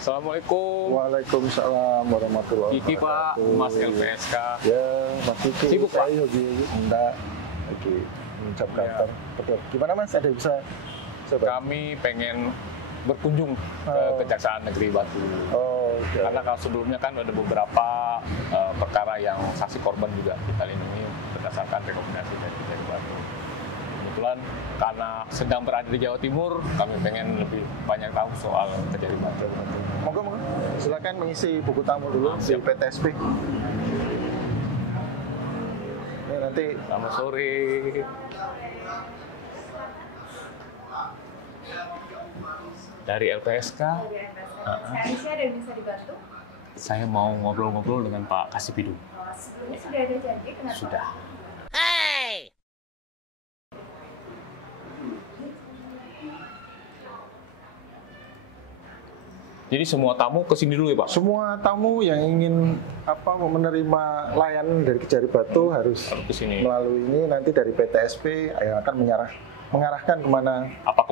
Assalamualaikum. Waalaikumsalam warahmatullahi Kiki Pak, Mas LPSK. Ya, Mas Kiki. Sibuk Pak? Hobi enggak. Oke, mencap kantor. Betul. Gimana Mas? Ada bisa? Kami pengen berkunjung ke Kejaksaan Negeri Batu. Oh, okay. Karena kalau sebelumnya kan ada beberapa perkara yang saksi korban juga kita lindungi berdasarkan rekomendasi dari Batu. Kebetulan karena sedang berada di Jawa Timur, kami pengen lebih banyak tahu soal Kejari Batu. Monggo, silakan mengisi buku tamu dulu di PTSP. Ini nanti. Selamat sore. Dari LPSK. Saya ada yang bisa dibantu? Saya mau ngobrol-ngobrol dengan Pak Kasipidu. Sebelumnya sudah ada janji, kenapa? Sudah. Jadi semua tamu ke sini dulu ya Pak? Semua tamu yang ingin menerima layanan dari Kejari Batu harus ke sini. Melalui ini, nanti dari PTSP yang akan mengarahkan kemana, apa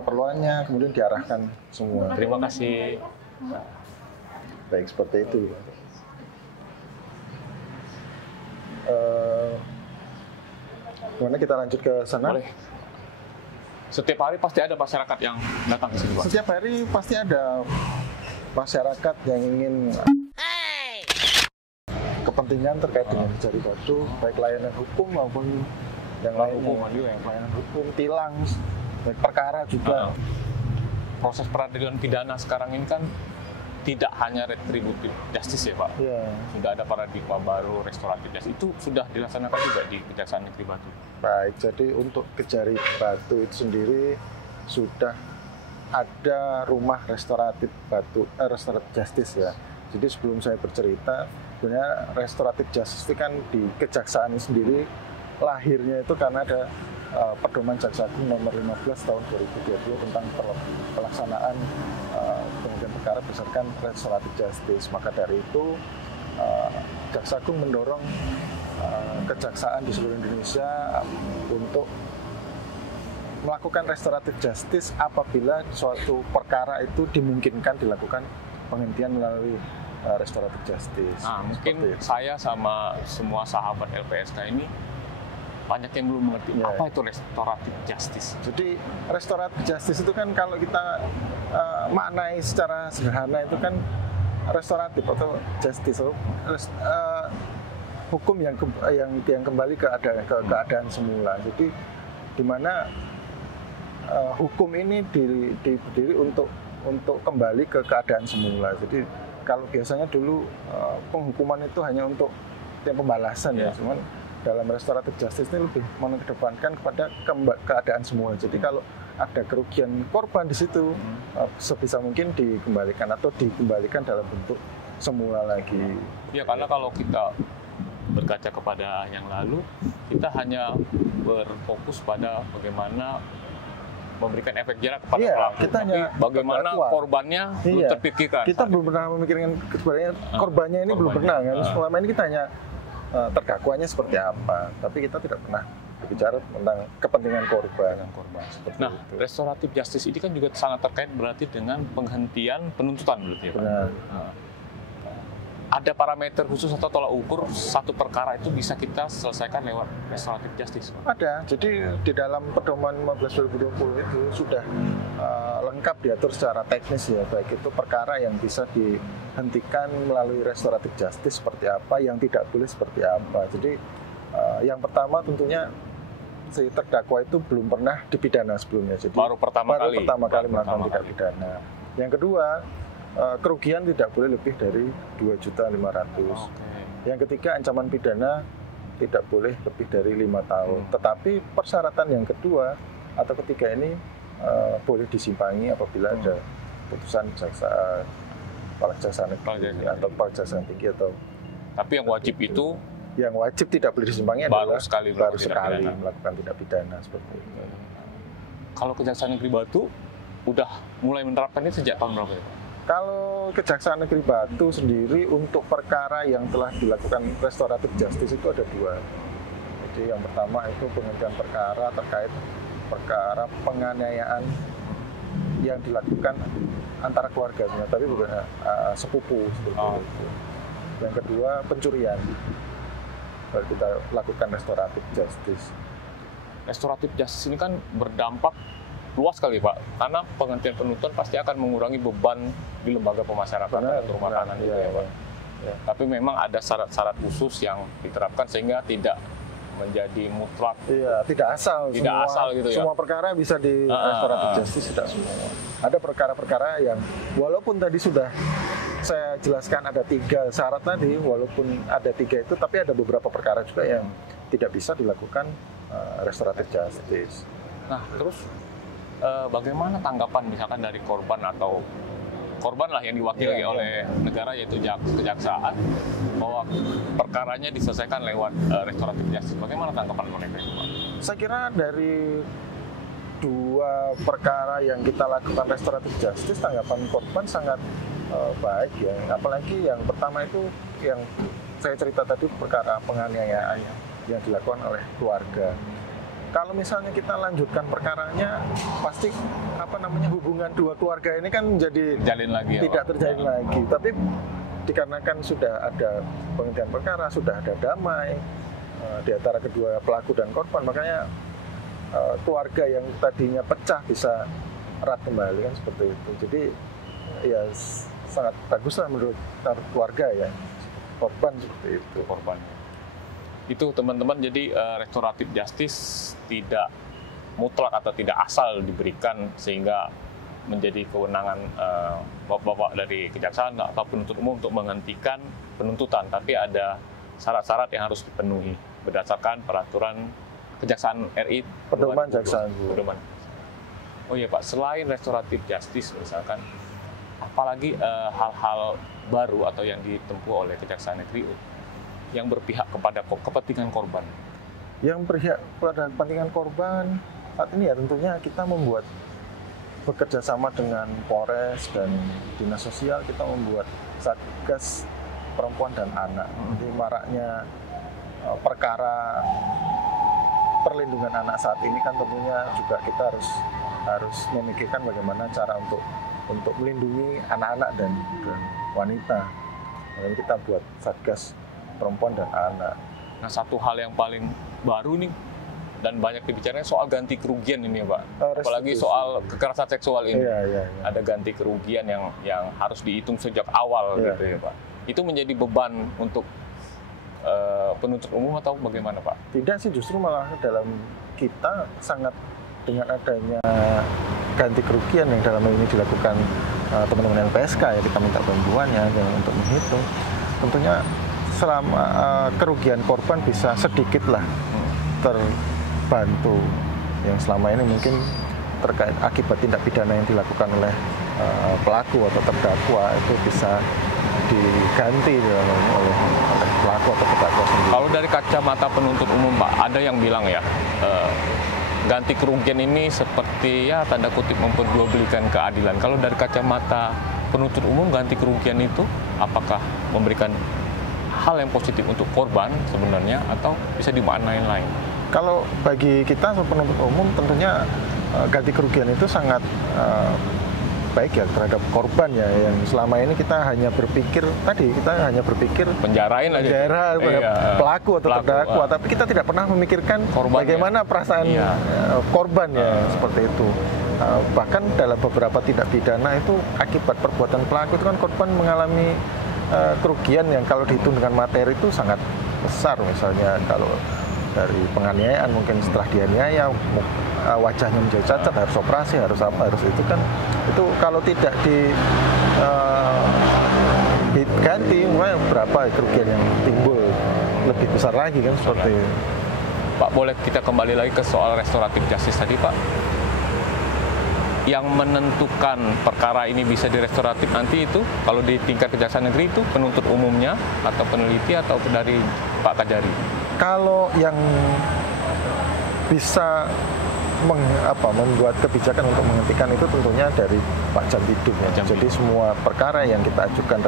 keperluannya, kemudian diarahkan semua. Terima kasih. Baik, seperti itu. Gimana kita lanjut ke sana? Boleh. Setiap hari pasti ada masyarakat yang datang ke sini, Pak? Setiap hari pasti ada masyarakat yang ingin kepentingan terkait dengan Kejari Batu, baik layanan hukum maupun yang layanan hukum, tilang, baik perkara juga. Proses peradilan pidana sekarang ini kan tidak hanya retributif justice ya Pak? Ya. Sudah ada paradigma baru, restoratif justice. Itu sudah dilaksanakan juga di Kejaksaan Negeri Batu? Baik, jadi untuk Kejari Batu itu sendiri sudah ada rumah restoratif Batu, restoratif justice ya. Jadi sebelum saya bercerita, sebenarnya restoratif justice itu kan di Kejaksaan sendiri lahirnya itu karena ada Pedoman Jaksa Agung nomor 15 tahun 2020 tentang pelaksanaan pengujian perkara berdasarkan restoratif justice. Maka dari itu Jaksa Agung mendorong kejaksaan di seluruh Indonesia untuk melakukan restoratif justice apabila suatu perkara itu dimungkinkan dilakukan penghentian melalui restoratif justice. Nah, mungkin saya sama semua sahabat LPSK ini banyak yang belum mengerti apa itu restoratif justice. Jadi restoratif justice itu kan kalau kita maknai secara sederhana itu kan restoratif atau justice hukum yang kembali ke keadaan semula. Jadi di mana hukum ini diberdiri untuk kembali ke keadaan semula. Jadi kalau biasanya dulu penghukuman itu hanya untuk yang pembalasan ya, cuman dalam restoratif justice ini lebih mengedepankan kepada keadaan semula. Jadi kalau ada kerugian korban di situ, sebisa mungkin dikembalikan atau dikembalikan dalam bentuk semula lagi. Ya, karena kalau kita berkaca kepada yang lalu, kita hanya berfokus pada bagaimana memberikan efek jerak kepada pelaku, tapi bagaimana korbannya belum terpikirkan. Kita belum pernah memikirkan sebenarnya korbannya ini belum pernah kan. Selama ini kita hanya terdakwanya seperti apa, tapi kita tidak pernah berbicara tentang kepentingan korban. Nah, restoratif justice ini kan juga sangat terkait berarti dengan penghentian penuntutan berarti ya Pak? Benar. Ada parameter khusus atau tolak ukur satu perkara itu bisa kita selesaikan lewat restoratif justice? Ada, jadi di dalam Pedoman 15/2020 itu sudah lengkap diatur secara teknis ya, baik itu perkara yang bisa dihentikan melalui restoratif justice seperti apa, yang tidak boleh seperti apa. Jadi yang pertama tentunya si terdakwa itu belum pernah dipidana sebelumnya, jadi baru pertama kali melakukan tindak pidana. Yang kedua, kerugian tidak boleh lebih dari 2.500.000. Yang ketiga, ancaman pidana tidak boleh lebih dari 5 tahun. Tetapi persyaratan yang kedua atau ketiga ini boleh disimpangi apabila ada putusan kepala kejaksaan negeri atau kepala kejaksaan tinggi atau. Tapi yang wajib itu yang wajib tidak boleh disimpangi baru adalah sekali melakukan tindak pidana seperti itu. Kalau Kejaksaan Negeri Batu udah mulai menerapkan ini sejak tahun berapa ya, Pak? Kalau Kejaksaan Negeri Batu sendiri untuk perkara yang telah dilakukan restoratif justice itu ada 2. Jadi yang pertama itu penghentian perkara terkait perkara penganiayaan yang dilakukan antara keluarga, tapi bukan sepupu seperti itu. Yang kedua pencurian. Baru kita lakukan restoratif justice. Restoratif justice ini kan berdampak luas sekali, Pak, karena penghentian penuntutan pasti akan mengurangi beban di lembaga pemasyarakatan atau rumah tahanan itu ya, Pak. Ya. Tapi memang ada syarat-syarat khusus yang diterapkan sehingga tidak menjadi mutlak. Iya, tidak asal. Tidak asal gitu ya. Semua perkara bisa di restoratif justice, tidak semua. Ada perkara-perkara yang walaupun tadi sudah saya jelaskan ada 3 syarat tadi, walaupun ada 3 itu, tapi ada beberapa perkara juga yang tidak bisa dilakukan restoratif justice. Nah, terus bagaimana tanggapan misalkan dari korban atau korban lah yang diwakili oleh negara yaitu kejaksaan bahwa perkaranya diselesaikan lewat restoratif justice? Bagaimana tanggapan mereka itu, Pak? Saya kira dari 2 perkara yang kita lakukan restoratif justice, tanggapan korban sangat baik ya. Apalagi yang pertama itu yang saya cerita tadi, perkara penganiayaan yang dilakukan oleh keluarga. Kalau misalnya kita lanjutkan perkaranya, pasti hubungan 2 keluarga ini kan jadi tidak terjalin lagi. Tapi dikarenakan sudah ada penghentian perkara, sudah ada damai di antara kedua pelaku dan korban, makanya keluarga yang tadinya pecah bisa erat kembali kan seperti itu. Jadi ya sangat bagus lah menurut keluarga ya, korban seperti itu. Korban. Itu teman-teman, jadi restoratif justice tidak mutlak atau tidak asal diberikan sehingga menjadi kewenangan bapak-bapak dari kejaksaan atau penuntut umum untuk menghentikan penuntutan, tapi ada syarat-syarat yang harus dipenuhi berdasarkan peraturan Kejaksaan RI Pedoman Jaksa Agung. Oh iya, Pak, selain restoratif justice misalkan, apalagi hal-hal baru atau yang ditempuh oleh Kejaksaan Negeri yang berpihak kepada kepentingan korban? Yang berpihak pada kepentingan korban saat ini ya tentunya kita bekerja sama dengan Polres dan Dinas Sosial, kita membuat Satgas Perempuan dan Anak. Jadi maraknya perkara perlindungan anak saat ini kan tentunya juga kita harus memikirkan bagaimana cara untuk melindungi anak-anak dan wanita. Dan kita buat Satgas Perempuan dan Anak. Nah, satu hal yang paling baru nih dan banyak dibicarakan soal ganti kerugian ini ya, Pak. Apalagi soal kekerasan seksual ini. Iya. Ada ganti kerugian yang harus dihitung sejak awal gitu ya, Pak. Itu menjadi beban untuk penuntut umum atau bagaimana, Pak? Tidak sih, justru malah dalam kita sangat dengan adanya ganti kerugian yang dalam ini dilakukan teman-teman LPSK ya, kita minta bantuannya untuk menghitung. Tentunya selama kerugian korban bisa sedikit lah terbantu, yang selama ini mungkin terkait akibat tindak pidana yang dilakukan oleh pelaku atau terdakwa itu bisa diganti oleh pelaku atau terdakwa sendiri. Kalau dari kacamata penuntut umum, Pak, ada yang bilang ya ganti kerugian ini seperti ya tanda kutip memperjualbelikan keadilan. Kalau dari kacamata penuntut umum, ganti kerugian itu apakah memberikan hal yang positif untuk korban sebenarnya atau bisa dimaknain lain? Kalau bagi kita penuntut umum tentunya ganti kerugian itu sangat baik ya terhadap korban ya, yang selama ini kita hanya berpikir penjarain aja, pelaku atau terdakwa, tapi kita tidak pernah memikirkan bagaimana perasaan korban ya, seperti itu. Bahkan dalam beberapa tindak pidana itu akibat perbuatan pelaku itu kan korban mengalami kerugian yang kalau dihitung dengan materi itu sangat besar. Misalnya kalau dari penganiayaan, mungkin setelah dianiaya wajahnya menjadi cacat, harus operasi, harus apa, harus itu kan, itu kalau tidak diganti mulai berapa kerugian yang timbul. lebih besar lagi kan seperti itu. Pak, boleh kita kembali lagi ke soal restoratif justice tadi, Pak? Yang menentukan perkara ini bisa direstoratif nanti itu, kalau di tingkat Kejaksaan Negeri itu penuntut umumnya atau peneliti atau dari Pak Kajari? Kalau yang bisa membuat kebijakan untuk menghentikan itu tentunya dari Pak Jampidum ya. Jadi semua perkara yang kita ajukan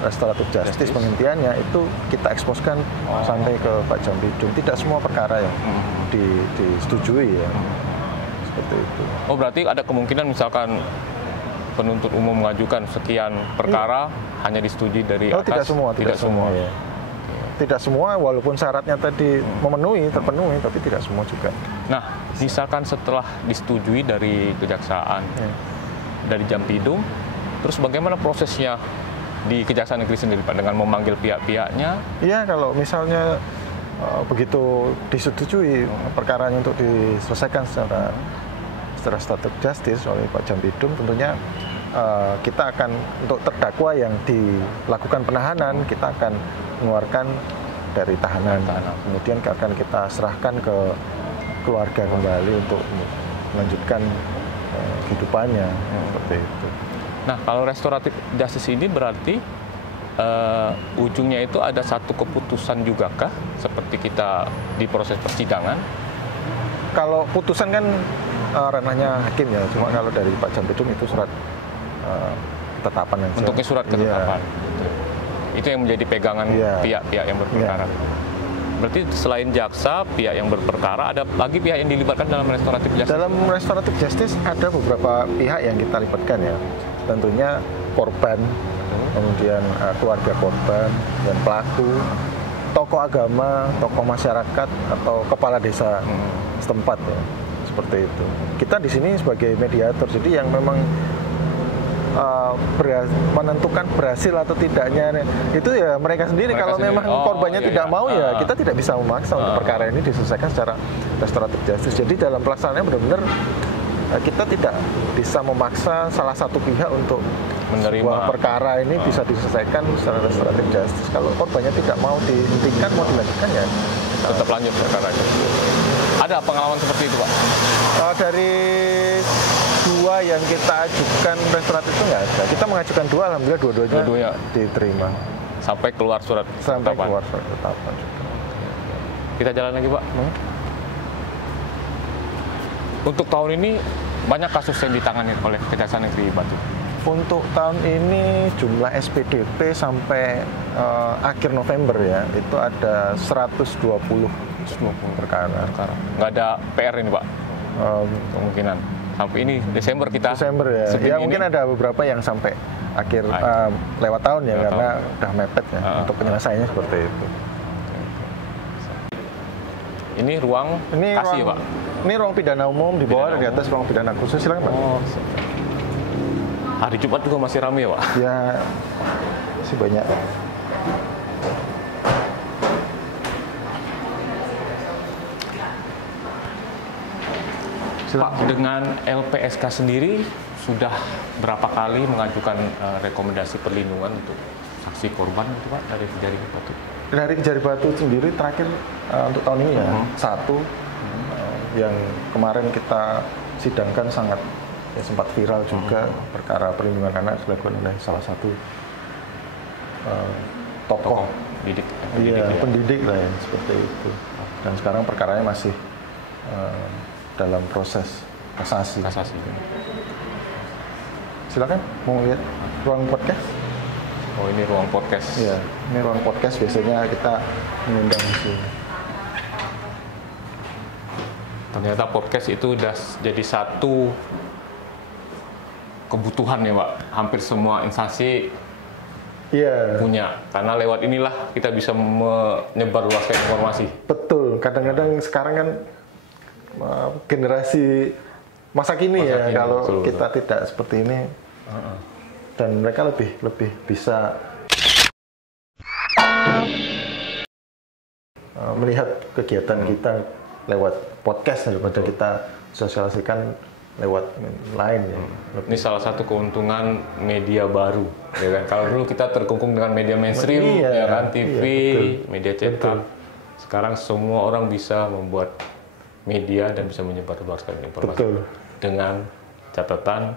restoratif justice penghentiannya itu kita eksposkan sampai ke Pak Jampidum. Tidak semua perkara yang disetujui ya. Seperti itu. Oh, berarti ada kemungkinan misalkan penuntut umum mengajukan sekian perkara hanya disetujui dari atas? Tidak semua. Ya. Tidak semua, walaupun syaratnya tadi terpenuhi, tapi tidak semua juga. Nah, misalkan setelah disetujui dari Kejaksaan, dari Jampidum, terus bagaimana prosesnya di Kejaksaan Negeri sendiri, Pak, dengan memanggil pihak-pihaknya? Iya, kalau misalnya begitu disetujui perkaranya untuk diselesaikan secara restoratif justice oleh Pak Jampidum, tentunya kita akan untuk terdakwa yang dilakukan penahanan, kita akan mengeluarkan dari tahanan. Kemudian akan kita serahkan ke keluarga kembali untuk melanjutkan kehidupannya, seperti itu. Nah, kalau restoratif justice ini berarti ujungnya itu ada satu keputusan juga kah? Seperti kita di proses persidangan? Kalau putusan kan ranahnya hakim ya, cuma kalau dari Pak Jampidum itu surat ketetapan aja. Untuknya surat ketetapan. Itu yang menjadi pegangan pihak-pihak yang berperkara. Berarti selain jaksa, pihak yang berperkara, ada lagi pihak yang dilibatkan dalam restoratif justice? Dalam restoratif justice ada beberapa pihak yang kita libatkan ya. Tentunya korban, kemudian keluarga korban dan pelaku, tokoh agama, tokoh masyarakat atau kepala desa setempat ya. Seperti itu. Kita di sini sebagai mediator, jadi yang memang menentukan berhasil atau tidaknya itu ya mereka sendiri. Kalau sendiri. Memang korbannya tidak mau ya kita tidak bisa memaksa untuk perkara ini diselesaikan secara restoratif justice. Jadi dalam pelaksanaannya benar-benar kita tidak bisa memaksa salah satu pihak untuk menerima perkara ini bisa diselesaikan secara restoratif justice. Kalau korbannya tidak mau dihentikan, mau dilanjutkan ya tetap lanjut perkaranya. Ada pengalaman seperti itu, Pak? Dari dua yang kita ajukan restoratif itu nggak ada. Kita mengajukan dua, alhamdulillah dua-duanya diterima. Sampai keluar surat ketetapan. Keluar surat ketetapan juga. Kita jalan lagi, Pak. Untuk tahun ini banyak kasus yang ditangani oleh Kejaksaan Negeri Batu. Untuk tahun ini jumlah SPDP sampai akhir November ya, itu ada 120 perkara. Nggak ada PR ini, Pak? Kemungkinan. Sampai ini Desember kita. Desember ya. Ya mungkin ada beberapa yang sampai akhir lewat tahun ya, karena udah mepet ya untuk penyelesaiannya seperti itu. Ini ruang kasih, Pak? Ini ruang pidana umum, di bawah di atas ruang pidana khusus. Silakan, Pak. Hari Jumat juga masih ramai ya, Pak? Ya, masih banyak. Pak, dengan LPSK sendiri sudah berapa kali mengajukan rekomendasi perlindungan untuk saksi korban itu, Pak, dari Kejari Batu? Dari Kejari Batu sendiri terakhir untuk tahun ini ya, satu yang kemarin kita sidangkan sangat sempat viral juga, perkara perlindungan anak dilakukan oleh salah satu tokoh pendidik lah ya, seperti itu. Dan sekarang perkaranya masih dalam proses kasasi. Silakan mau lihat ruang podcast. Oh, ini ruang podcast. Iya, ini ruang podcast biasanya kita mengundang di sini. Ternyata podcast itu udah jadi satu kebutuhan ya, Pak. Hampir semua instansi punya. Karena lewat inilah kita bisa menyebarluaskan informasi. Betul. Kadang-kadang sekarang kan generasi masa kini kalau betul, kita tidak seperti ini dan mereka lebih bisa melihat kegiatan kita lewat podcast daripada kita sosialisasikan lewat lain ya. Ini salah satu keuntungan media baru, ya kan? Kalau dulu kita terkungkung dengan media mainstream, Iya, ya kan, TV, iya, media cetak. Sekarang semua orang bisa membuat media dan bisa menyebarluaskan informasi. Betul. Dengan catatan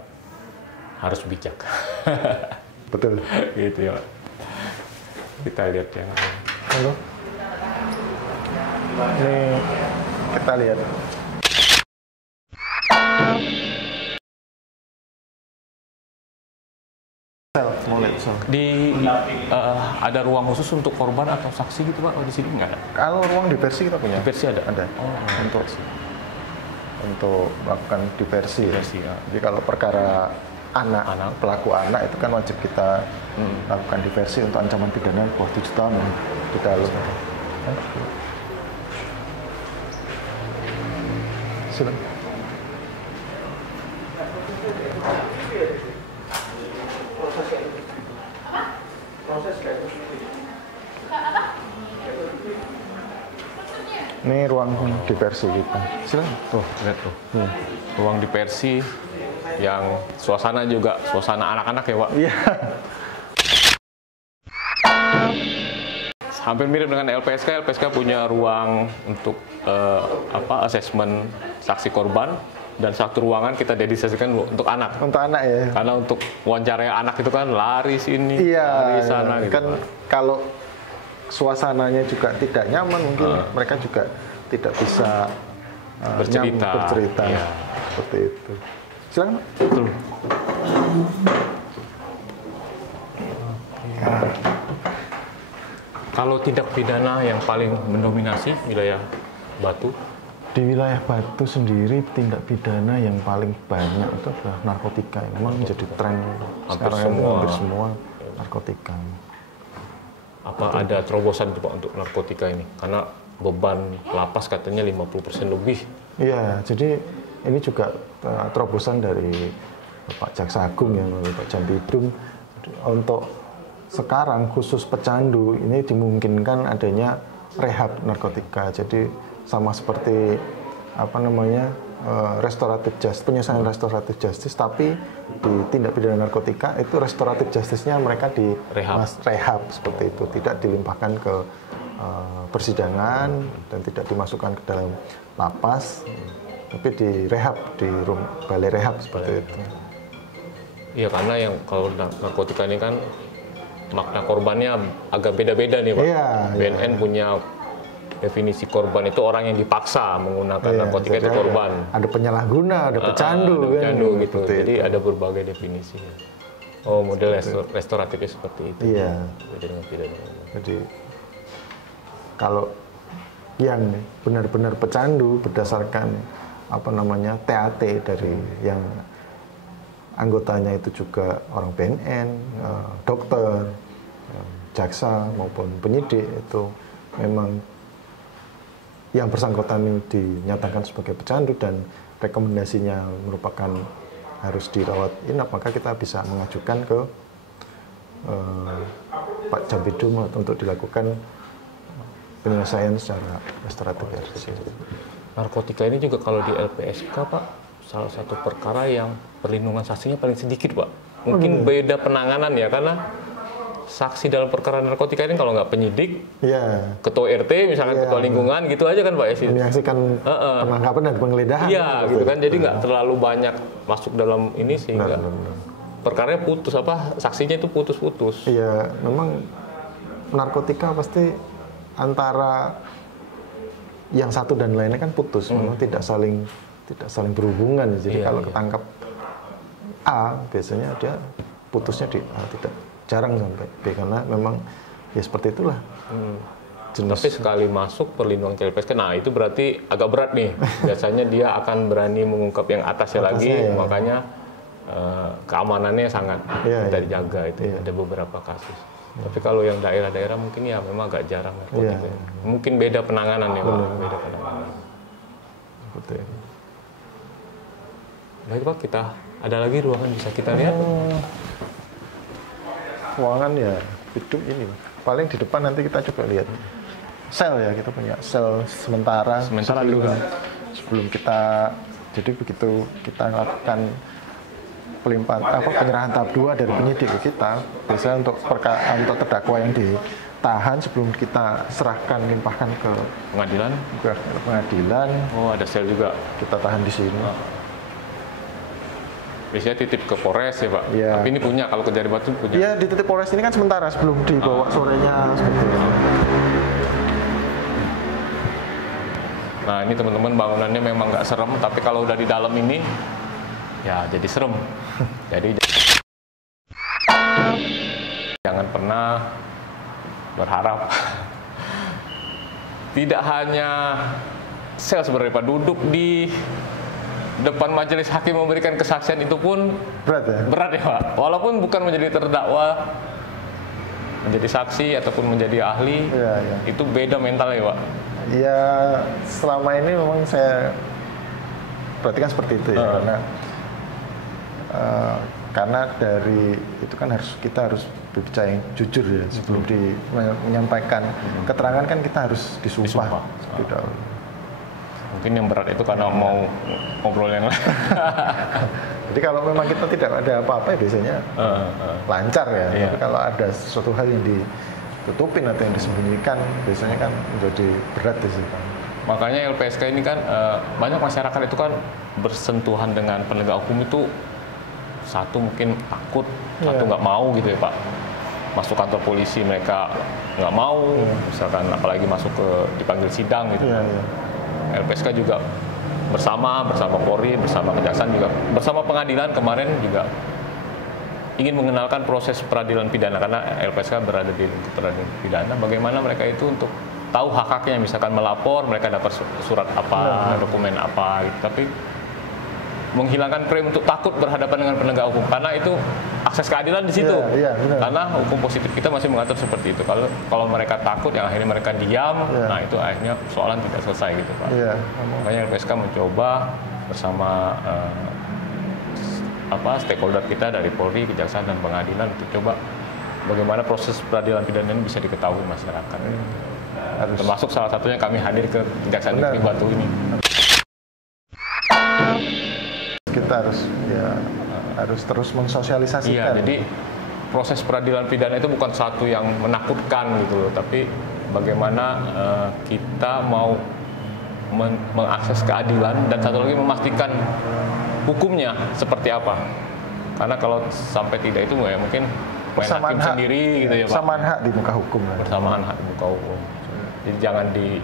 harus bijak. Betul. Gitu ya, Pak. Kita lihat yang lain. Halo. Ini kita lihat. Mau lihat sel. Ada ruang khusus untuk korban atau saksi gitu Pak? Oh, di sini nggak ada? Kalau ruang diversi kita punya. Diversi ada? Ada. Untuk melakukan diversi. Ya. Jadi kalau perkara anak, pelaku anak itu kan wajib kita lakukan diversi untuk ancaman pidana bawah 7 tahun ya, di dalam. Silakan. Ini ruang diversi kita. Silakan. Tuh, lihat tuh. Ruang diversi yang suasana juga suasana anak-anak ya Pak? Iya. Hampir mirip dengan LPSK. LPSK punya ruang untuk asesmen saksi korban, dan satu ruangan kita dedikasikan untuk anak. Untuk anak ya. Karena untuk wawancara anak itu kan lari sini, lari sana gitu. Kan kalau suasananya juga tidak nyaman, mungkin mereka juga tidak bisa bercerita. Iya. Seperti itu. Silakan. Betul. Kalau tindak pidana yang paling mendominasi wilayah Batu? Di wilayah Batu sendiri tindak pidana yang paling banyak itu adalah narkotika. Memang menjadi tren sekarang hampir semua narkotika. Apa ada terobosan Pak untuk narkotika ini? Karena beban lapas katanya 50% lebih. Iya, jadi ini juga terobosan dari Pak Jaksa Agung yang melalui Pak Jambidum untuk sekarang khusus pecandu ini dimungkinkan adanya rehab narkotika. Jadi sama seperti restoratif justice, penyelesaian restoratif justice, tapi di tindak pidana narkotika itu restoratif justice-nya mereka di rehab seperti itu, tidak dilimpahkan ke persidangan dan tidak dimasukkan ke dalam lapas, tapi di rehab, di balai rehab seperti itu. Iya, karena yang kalau narkotika ini kan makna korbannya agak beda-beda nih Pak. Iya, BNN punya definisi korban itu orang yang dipaksa menggunakan narkotika itu korban. Ada penyalahguna, ada pecandu, pecandu gitu. Jadi ada berbagai definisi. Oh, model restoratifnya seperti itu. Iya. Jadi kalau yang benar-benar pecandu berdasarkan TAT dari yang anggotanya itu juga orang BNN, dokter, jaksa maupun penyidik, itu memang yang bersangkutan ini dinyatakan sebagai pecandu dan rekomendasinya merupakan harus dirawat inap, maka kita bisa mengajukan ke Pak Jambidum untuk dilakukan penyelesaian secara restoratif. Narkotika ini juga kalau di LPSK Pak, salah satu perkara yang perlindungan saksinya paling sedikit Pak. Mungkin beda penanganan ya, karena saksi dalam perkara narkotika ini kalau nggak penyidik, ketua RT misalkan, ketua lingkungan gitu aja kan Pak ya sih. Menyaksikan penangkapan dan penggeledahan. Iya gitu kan, jadi nggak terlalu banyak masuk dalam ini sehingga perkaranya putus, saksinya itu putus-putus. Iya, memang narkotika pasti antara yang satu dan lainnya kan putus, memang tidak saling berhubungan. Jadi kalau ketangkap A, biasanya dia putusnya di A, tidak jarang sampai B, karena memang ya seperti itulah. Tapi sekali masuk perlindungan ke LPSK, nah itu berarti agak berat nih. Biasanya dia akan berani mengungkap yang atasnya lagi, makanya keamanannya sangat kita dijaga itu. Ada beberapa kasus. Tapi kalau yang daerah-daerah mungkin ya memang agak jarang. Mungkin beda penanganan ya Pak. Beda penanganan. Betul. Baik Pak, kita ada lagi ruangan bisa kita lihat. Ruangan ya hidup ini, paling di depan nanti kita coba lihat sel ya, kita punya sel sementara dulu sebelum kita Jadi begitu kita lakukan penyerahan tahap 2 dari penyidik ke kita, biasanya untuk terdakwa yang ditahan sebelum kita serahkan limpahkan ke pengadilan. Oh, ada sel juga. Kita tahan di sini. Biasanya titip ke Polres ya Pak. Ya. Tapi ini punya, kalau ke Jari Batu punya. Iya, di titip Polres ini kan sementara sebelum dibawa sorenya seperti itu. Nah ini teman-teman, bangunannya memang nggak serem, tapi kalau udah di dalam ini ya jadi serem. Jadi jangan pernah berharap. Tidak hanya sel sebenarnya Pak, duduk di depan majelis hakim memberikan kesaksian itu pun Berat ya? berat ya Pak. Walaupun bukan menjadi terdakwa, menjadi saksi ataupun menjadi ahli, itu beda mentalnya Pak. Ya, selama ini memang saya perhatikan seperti itu ya, karena dari itu kan kita harus berbicara yang jujur ya sebelum menyampaikan keterangan, kan kita harus disumpah. Tidak. Mungkin yang berat itu karena mau ngobrol yang lain. Jadi kalau memang kita tidak ada apa-apa biasanya lancar ya. Iya. Tapi kalau ada sesuatu hal yang ditutupin atau yang disembunyikan, biasanya kan menjadi berat di situ. Makanya LPSK ini kan banyak masyarakat itu kan bersentuhan dengan penegak hukum itu, satu mungkin takut, satu nggak mau gitu ya Pak. Masuk kantor polisi mereka nggak mau, misalkan apalagi masuk dipanggil sidang gitu. LPSK juga bersama Polri, bersama Kejaksaan juga, bersama pengadilan kemarin juga ingin mengenalkan proses peradilan pidana, karena LPSK berada di peradilan pidana, bagaimana mereka itu untuk tahu hak-haknya, misalkan melapor mereka dapat surat apa, dokumen apa gitu. Tapi menghilangkan frame untuk takut berhadapan dengan penegak hukum, karena itu akses keadilan di situ. Karena hukum positif kita masih mengatur seperti itu. Kalau mereka takut, yang akhirnya mereka diam, nah itu akhirnya persoalan tidak selesai gitu Pak. Makanya LPSK mencoba bersama stakeholder kita dari Polri, Kejaksaan dan Pengadilan untuk coba bagaimana proses peradilan pidana ini bisa diketahui masyarakat. Termasuk salah satunya kami hadir ke Kejaksaan Negeri Batu ini. Kita harus terus mensosialisasikan. Iya, jadi proses peradilan pidana itu bukan satu yang menakutkan gitu loh, tapi bagaimana kita mau mengakses keadilan, dan satu lagi memastikan hukumnya seperti apa. Di kalau sampai tidak itu ya mungkin main hakim sendiri gitu ya Pak. Bersamaan hak di muka hukum. Bersamaan hak di muka hukum. Jadi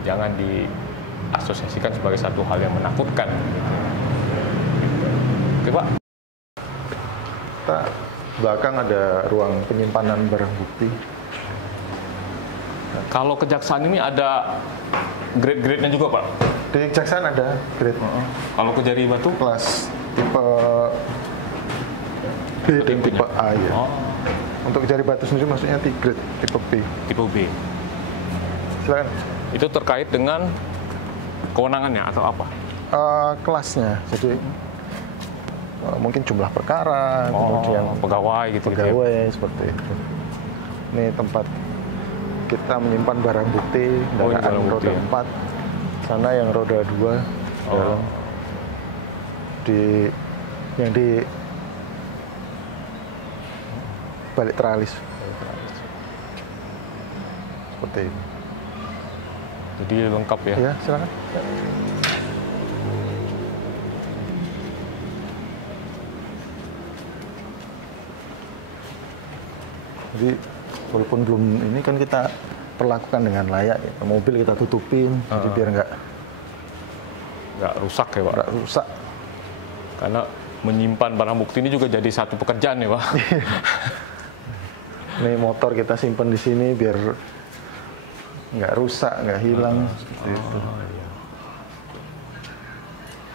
jangan diasosiasikan sebagai satu hal yang menakutkan. Gitu. Oke Pak. Kita belakang ada ruang penyimpanan barang bukti. Kalau kejaksaan ini ada grade-grade-nya juga Pak? Di kejaksaan ada grade. Kalau ke Jari Batu? Kelas tipe B dan tipe A ya. Untuk Jari Batu sendiri maksudnya grade tipe B. Tipe B. Silakan. Itu terkait dengan kewenangannya atau apa? Kelasnya. Jadi mungkin jumlah perkara, kemudian pegawai gitu. Pegawai ya? Seperti itu. Ini tempat kita menyimpan barang bukti, kendaraan roda 4. Sana yang roda 2 dalam yang di balik teralis. Seperti ini. Jadi lengkap ya? Ya, silakan. Jadi walaupun belum ini kan kita perlakukan dengan layak ya. Mobil kita tutupin, jadi biar nggak rusak ya Pak? Nggak rusak. Karena menyimpan barang bukti ini juga jadi satu pekerjaan ya Pak? Ini motor kita simpan di sini biar nggak rusak, nggak hilang. Seperti itu. Iya.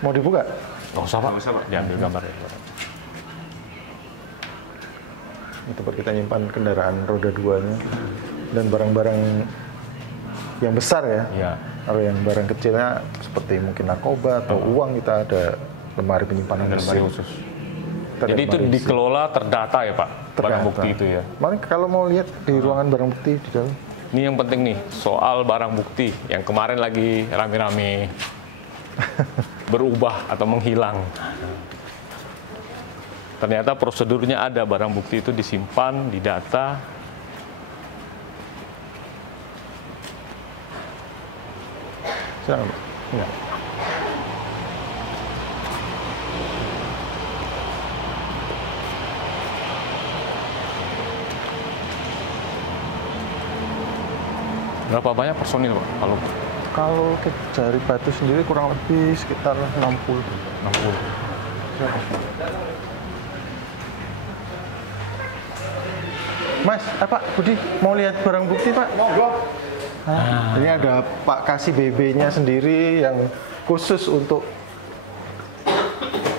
Mau dibuka? Nggak usah Pak, diambil gambar ya Pak. Ini tempat kita nyimpan kendaraan roda 2-nya dan barang-barang yang besar ya. Iya. Kalau yang barang kecilnya seperti mungkin narkoba atau uang, kita ada lemari penyimpanan khusus. Jadi itu dikelola terdata ya Pak? Barang bukti itu ya? Mari kalau mau lihat di ruangan barang bukti di dalam. Ini yang penting nih, soal barang bukti yang kemarin lagi rame-rame berubah atau menghilang. Ternyata prosedurnya ada, barang bukti itu disimpan, didata. Silakan, Pak. Ya. Berapa banyak personil, Pak? Kalau Kejari Batu sendiri kurang lebih sekitar 60. 60. Mas, Pak Budi mau lihat barang bukti, Pak? Ini ada Pak Kasih BB-nya sendiri yang khusus untuk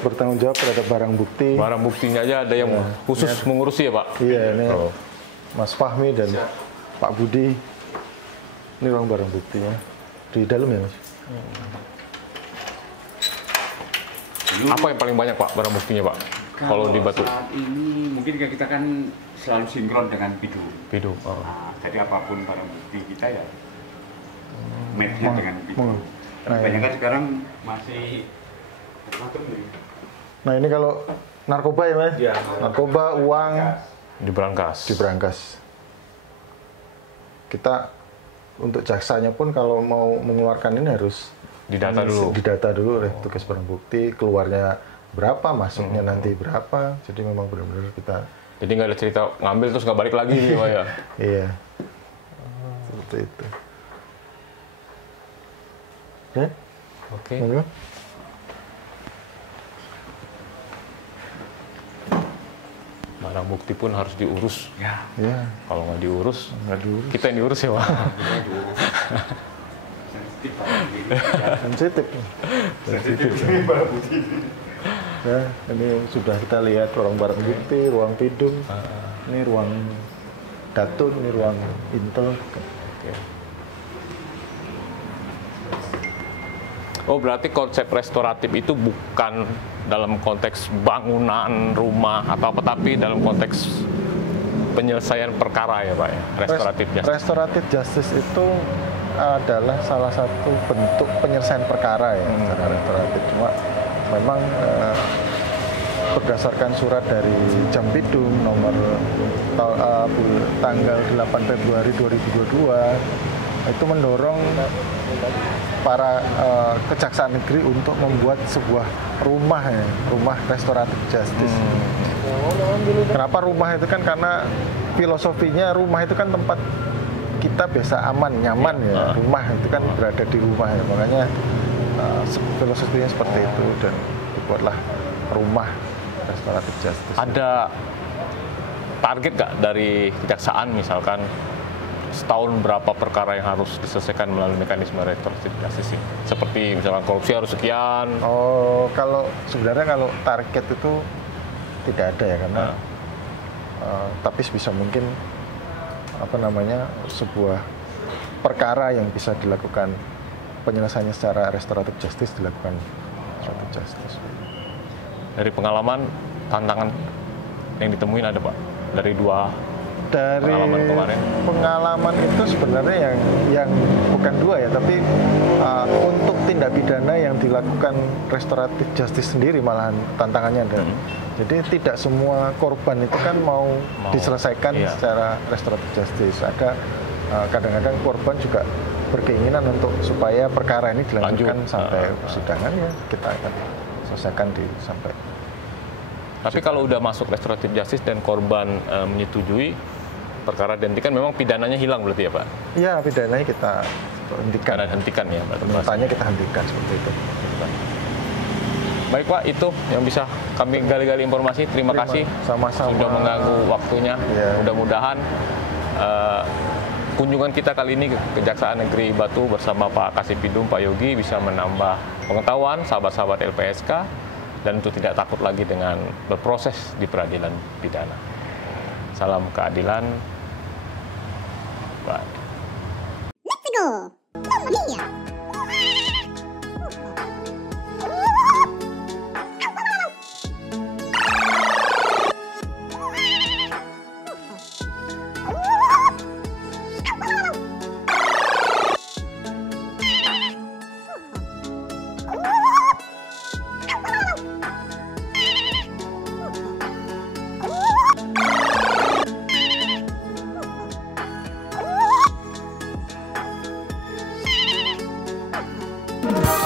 bertanggung jawab terhadap barang bukti. Barang buktinya aja ada yang khusus mengurusi ya, Pak? Iya, ini Mas Fahmi dan Pak Budi. Ini ruang barang buktinya. Di dalam ya, Mas? Apa yang paling banyak, Pak, barang buktinya, Pak? Kalau di Batu? Saat ini mungkin kita kan selalu sinkron dengan Pidu. Pidu. Oh. Nah, jadi apapun barang bukti kita ya match-nya dengan Pidu. Nah, Tapi banyak kan sekarang masih macam nih. Nah, ini kalau narkoba ya, Mas? Ya, Narkoba, uang, Diberangkas. diberangkas. Kita untuk jaksanya pun kalau mau mengeluarkan ini harus Didata dulu. didata dulu oleh petugas barang bukti, keluarnya berapa, masuknya nanti berapa. Jadi memang benar-benar kita Jadi nggak ada cerita ngambil terus nggak balik lagi, Pak ya? iya seperti itu. Ya, Oke. monggo. Barang bukti pun harus diurus. ya, Ya, Kalau nggak diurus, nggak dulu. kita yang diurus ya, Pak. sensitif barang bukti. Sensitif. Sensitif barang bukti. Ya, ini sudah kita lihat ruang barang bukti, ruang pidum, ini ruang datun, ini ruang intel. Oke. Oh, berarti konsep restoratif itu bukan dalam konteks bangunan rumah atau apa, tapi dalam konteks penyelesaian perkara ya, Pak ya. Restoratif justice. Restoratif justice itu adalah salah satu bentuk penyelesaian perkara ya, secara restoratif. Cuma memang berdasarkan surat dari Jampidum nomor tanggal 8 Februari 2022 itu mendorong para kejaksaan negeri untuk membuat sebuah rumah ya, rumah restoratif justice. Kenapa rumah itu kan karena filosofinya rumah itu kan tempat kita biasa aman, nyaman ya. Rumah itu kan berada di rumah ya. Makanya filosofinya seperti itu dan dibuatlah rumah restoratif justice. Ada target nggak dari kejaksaan misalkan setahun berapa perkara yang harus diselesaikan melalui mekanisme restoratif justice ini? Seperti misalkan korupsi harus sekian. Oh, kalau sebenarnya kalau target itu tidak ada ya karena tapi sebisa mungkin apa namanya sebuah perkara yang bisa dilakukan penyelesaiannya secara restoratif justice dilakukan restoratif justice. Dari pengalaman tantangan yang ditemuin ada, Pak? Dari pengalaman kemarin? Pengalaman itu sebenarnya yang bukan dua ya, tapi untuk tindak pidana yang dilakukan restoratif justice sendiri malahan tantangannya ada. Jadi tidak semua korban itu kan mau diselesaikan secara restoratif justice. Ada kadang-kadang korban juga berkeinginan untuk supaya perkara ini dilanjutkan sampai persidangan ya kita akan selesaikan sampai. Tapi kalau udah masuk restoratif justice dan korban menyetujui perkara dihentikan, memang pidananya hilang berarti ya, Pak? Iya, pidananya kita hentikan. Hentikan ya, Pak. Penuntutannya kita hentikan seperti itu. Baik, Pak, itu yang bisa kami gali-gali informasi. Terima kasih sama-sama sudah mengganggu waktunya. Ya. Mudah-mudahan kunjungan kita kali ini ke Kejaksaan Negeri Batu bersama Pak Kasipidum, Pak Yogi bisa menambah pengetahuan sahabat-sahabat LPSK dan untuk tidak takut lagi dengan berproses di peradilan pidana. Salam keadilan. Bye. Let's go! Mamma mia! Oh! mia.